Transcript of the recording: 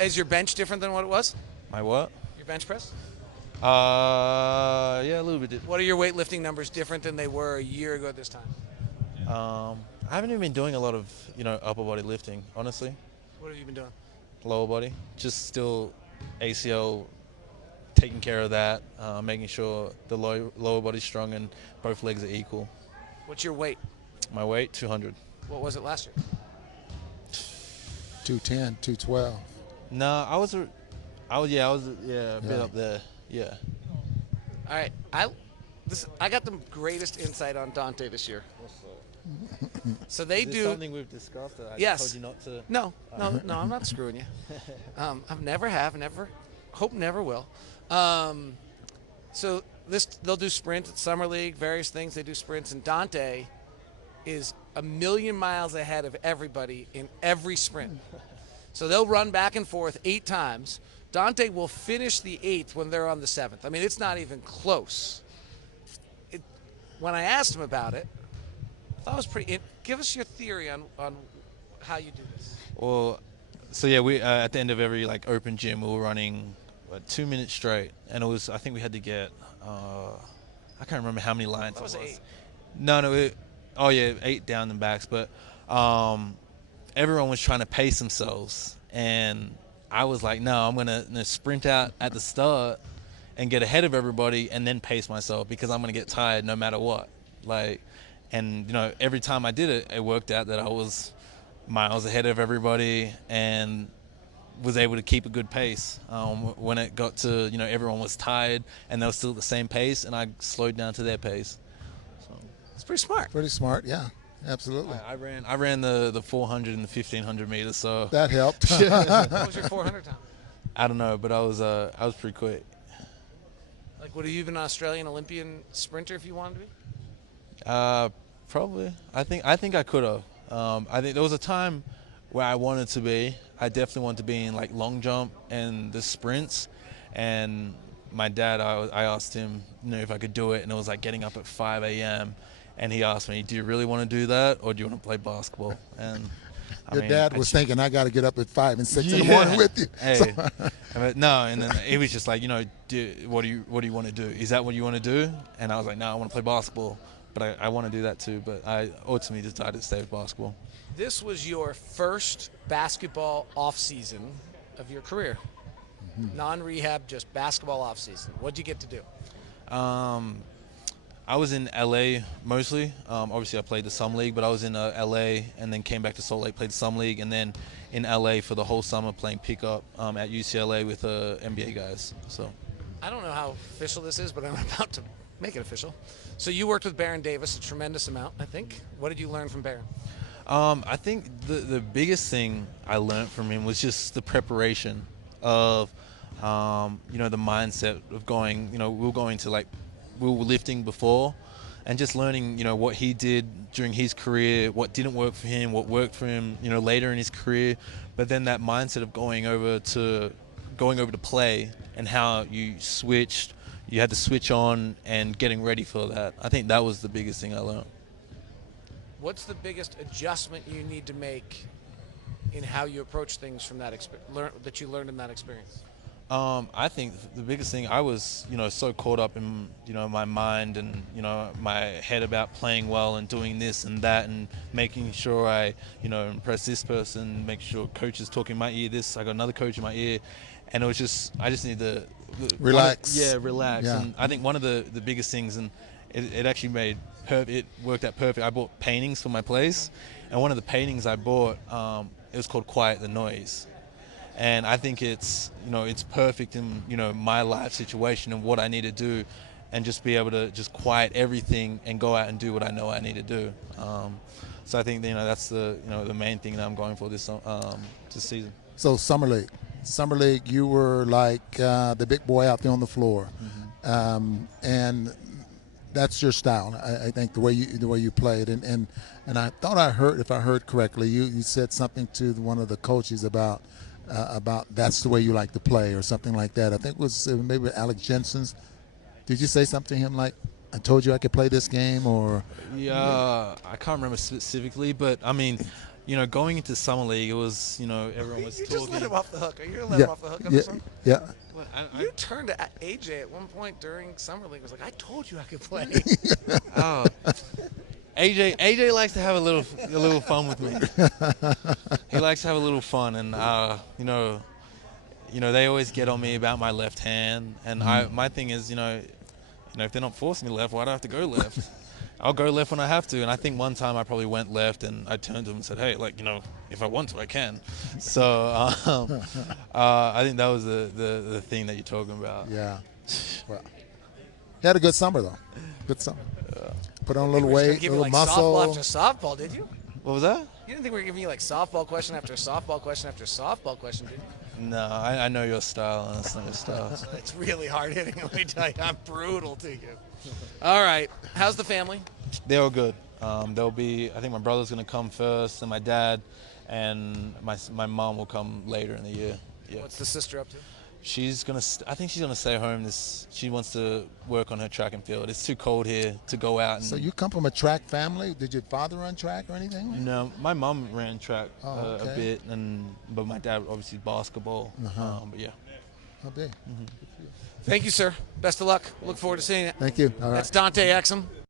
Is your bench different than what it was? My what? Your bench press? Yeah, a little bit. What are your weightlifting numbers different than they were a year ago at this time? I haven't even been doing a lot of, upper body lifting, honestly. What have you been doing? Lower body, just still ACL, taking care of that, making sure the lower body's strong and both legs are equal. What's your weight? My weight, 200. What was it last year? 210, 212. No, I was a bit up there. Yeah. All right, I got the greatest insight on Dante this year. So they Is this do something we've discussed that I Yes. told you not to? No, I'm not screwing you. I've never hope never will. So they'll do sprints at Summer League, various things. They do sprints, and Dante is a million miles ahead of everybody in every sprint. So they'll run back and forth 8 times. Dante will finish the 8th when they're on the 7th. I mean, it's not even close. When I asked him about it, I thought it was pretty. Give us your theory on how you do this. Well, so yeah, we at the end of every open gym, we were running 2 minutes straight, and I think we had to get I can't remember how many lines That was 8. No, 8 down and backs, but everyone was trying to pace themselves, and I was like, no, I'm gonna sprint out at the start and get ahead of everybody, and then pace myself because I'm gonna get tired no matter what. And every time I did it, it worked out that I was miles ahead of everybody and was able to keep a good pace. When it got to everyone was tired and they were still at the same pace, and I slowed down to their pace. So It's pretty smart. Pretty smart, yeah. Absolutely. I ran the 400 and the 1500 meters, so That helped. What was your 400 time? I don't know, but I was pretty quick. Would you even an Australian Olympian sprinter if you wanted to be? Probably. I think I could have. I think there was a time where I wanted to be. I definitely wanted to be in long jump and the sprints. And my dad, I asked him, if I could do it, and it was getting up at 5 a.m. And he asked me, "Do you really want to do that, or do you want to play basketball?" And Your dad was thinking, I got to get up at 5 and 6 in the Yeah. morning with you. Hey, no, and then he was just like, what do you want to do? Is that what you want to do? And I was like, no, I want to play basketball, but I want to do that too. But I ultimately decided to stay with basketball. This was your first basketball off season of your career. Non-rehab, just basketball off season. What'd you get to do? I was in LA mostly. Obviously, I played the Summer League, but I was in LA and then came back to Salt Lake, played the Summer League, and then in LA for the whole summer playing pickup at UCLA with NBA guys. So I don't know how official this is, but I'm about to make it official. So you worked with Baron Davis a tremendous amount, I think. What did you learn from Baron? I think the biggest thing I learned from him was just the preparation of, the mindset of going, we were lifting before, and just learning, what he did during his career, what didn't work for him, what worked for him, later in his career. But then that mindset of going over to play, and how you had to switch on and getting ready for that. I think that was the biggest thing I learned. What's the biggest adjustment you need to make in how you approach things from that that you learned in that experience? I think the biggest thing, I was, so caught up in, my mind and, my head about playing well and doing this and that and making sure I, impress this person, make sure coach is talking in my ear, I got another coach in my ear. And it was just, I just need to Relax. Relax. Yeah. And I think one of the biggest things, and it actually it worked out perfect. I bought paintings for my place, and one of the paintings I bought, it was called Quiet the Noise. And I think it's perfect in, my life situation and what I need to do, and just be able to just quiet everything and go out and do what I know I need to do. So I think, that's the main thing that I'm going for this season. So Summer League, you were like the big boy out there on the floor. And that's your style, I think, the way you played. And I thought if I heard correctly, you said something to one of the coaches about that's the way you like to play, or something like that. I think it was maybe Alex Jensen's. Did you say something to him like, I told you I could play this game, or? Yeah, I can't remember specifically, but I mean, going into summer league, it was, everyone was You talking. just let him off the hook. Are you gonna let him off the hook on this one? Yeah. Well, You turned to AJ at one point during summer league. Was like, I told you I could play. Oh, AJ likes to have a little fun with me. He likes to have a little fun, and they always get on me about my left hand, and my thing is, if they're not forcing me left, why do I have to go left? I'll go left when I have to, and I think one time I probably went left, and I turned to him and said, "Hey, if I want to, I can." So I think that was the thing that you're talking about. Yeah. Well, he had a good summer though. Good summer. Put on a little You were just gonna weight, give a me little like softball after muscle. softball, did you? What was that? You didn't think we were giving you like softball question after softball question after softball question, did you? No, I know your style, and that's not your style. It's really hard hitting. Let me tell you, I'm brutal to you. All right, how's the family? They're all good. There'll be, I think my brother's going to come first, and my dad, and my mom will come later in the year. Yeah. What's the sister up to? She's going to, I think she's going to stay home. She wants to work on her track and field. It's too cold here to go out. And, So you come from a track family? Did your father run track or anything? No, my mom ran track Oh, a okay. bit, but my dad obviously basketball. But yeah. How big? Thank you, sir. Best of luck. Look forward to seeing it. Thank you. All right. That's Dante Exum.